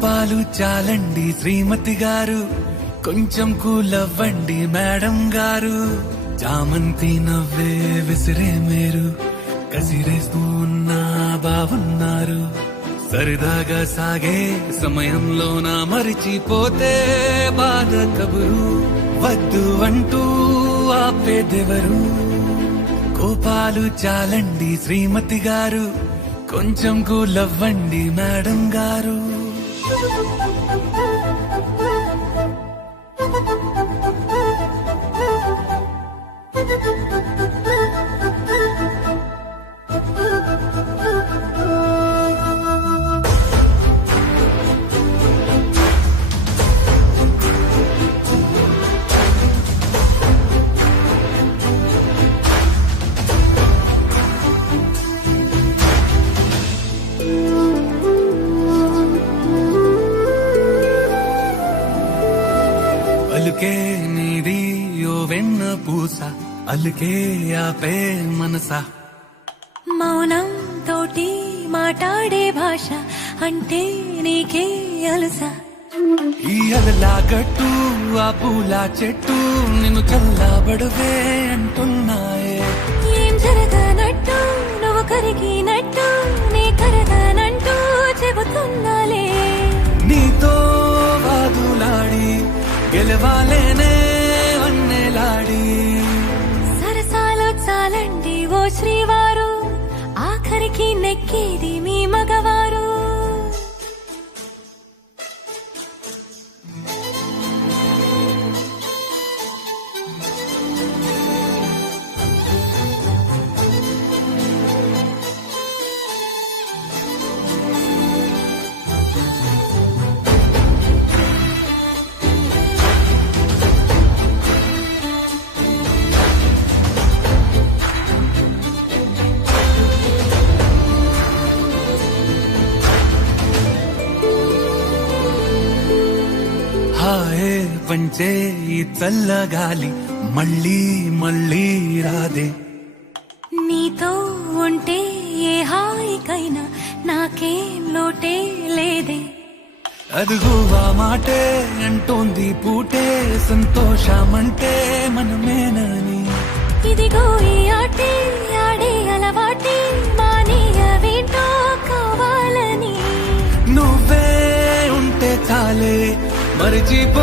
కోపాలు చాలండి శ్రీమతి గారు, కొంచెం కూలవ్వండి మేడం గారు. చామంతి నవ్వే విసిరే మీరు, కసిరేస్తూ ఉన్నా బాగున్నారు. సరదాగా సాగే సమయంలోన మరిచిపోతే బాధ కబురు, వద్దు అంటూ ఆపేదెవరు. కోపాలు చాలండి శ్రీమతి గారు, కొంచెం కూలవ్వండి మేడం గారు. అలుకే నీది ఓ వెన్న పూస, అలుకే ఆపే మనసా. మౌనం తోటి మాట్లాడే భాష అంటే నీకే అలుసా. ఈ అలలా గట్టు ఆ పూల చెట్టు నిన్ను చల్లబడవే అంటున్నాయే. ఏం జరగనట్టు నువ్వు కరిగినట్టు నీ కరగనంటూ చెబుతున్నాలే. నీతో వాదులాడి గెలవాలేనే అన్నెలాడి. సరసాలు చాలండి ఓ శ్రీవారు, ఆఖరికి నెక్కేది మీ మగవారు. హాయే పంచే ఈ చల్లగాలి మళ్ళీ మళ్ళీ రాదే. నీతో ఉంటే ఏ హాయికైనా నాకేం లోటే లేదే. అదుగు ఆ మాటే అంటోంది పూటే, సంతోషమంటే మనమేనని. ఇదిగో ఈ ఆటే ఆడే అలవాటే మానేయవేంటో కావాలని. నువ్వే ఉంటే చాలే మరిచిపో